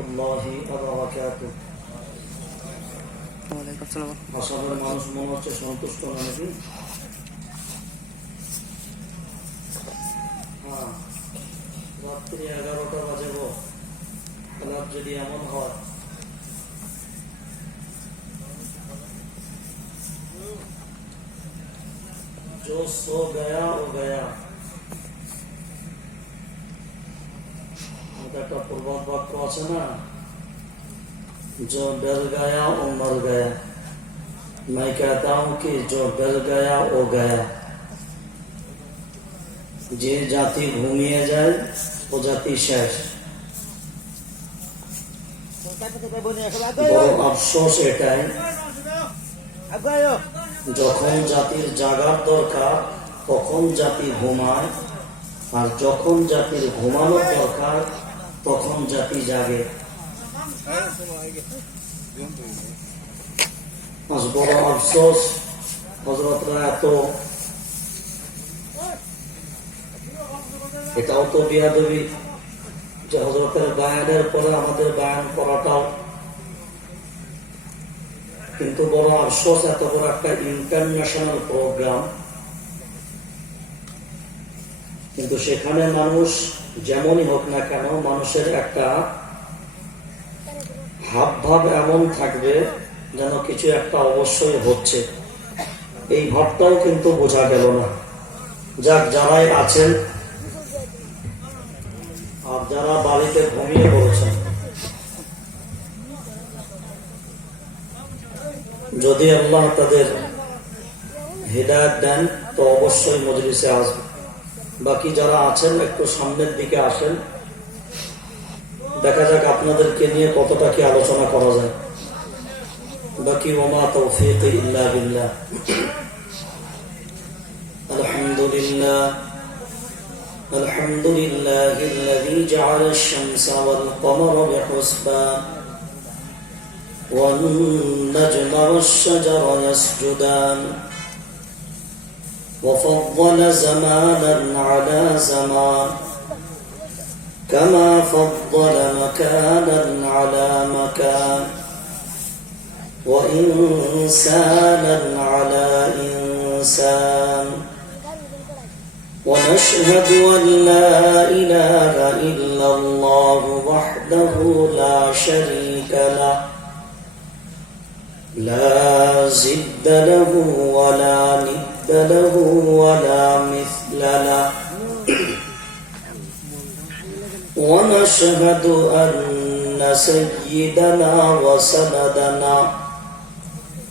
الله وبركاته ওয়ালাইকুম আসসালাম। আসামের মানুষ মনে হচ্ছে সন্তুষ্ট না নাকি? হ্যাঁ, রাত্রি 11টা বাজে খেলার যদি এমন হয় जो सो गया वो गया, একটা প্রবাদ বাক্য আছে না, जो डर गया वो मर गया। मैं कहता हूं कि जो डर गया वो गया। যে জাতি ঘুমিয়ে যায় ও জাতি শেষ। বড় আফসোস এটাই, যখন জাতির জাগার দরকার তখন জাতি ঘুমায়, আর যখন জাতির ঘুমানোর দরকার তখন জাতি জাগে। আজ বড় আফসোস, হযরতরা এটাও তো বিয়াদবি যে হযরতের বায়ানের পরে আমাদের বায়ান করাটাও, কিন্তু বড় আফসোস এত বড় একটা ইন্টারন্যাশনাল প্রোগ্রাম, কিন্তু সেখানে মানুষ যেমনই হোক না কেন মানুষের একটা হাব ভাব এমন থাকবে যেন কিছু একটা অবশ্যই হচ্ছে। এই ভাবটাও কিন্তু বোঝা গেল না। যাক, যারাই আছেন আর যারা বাড়িতে ঘুমিয়ে পড়েছেন, যদি আল্লাহ তাদের হিদায়াত দেন তো অবশ্যই মজলিসে আসবে। বাকি যারা আছেন একটু সামনের দিকে আসেন, দেখা যাক আপনাদেরকে নিয়ে কতটা কি আলোচনা করা যায়। বাকি ওমা তৌফিক ইল্লা বিল্লাহ। আলহামদুলিল্লাহ الذي جعل الشمس والقمر بحسبان والنجم والشجر يسجدان وفضل زمانا على زمان كما فضل مكانا على مكان وإنسانا على إنسان ونشهد أن لا إله إلا الله وحده لا شريك له لا ضد له ولا ند له ولا مثل له ونشهد أن سيدنا وسندنا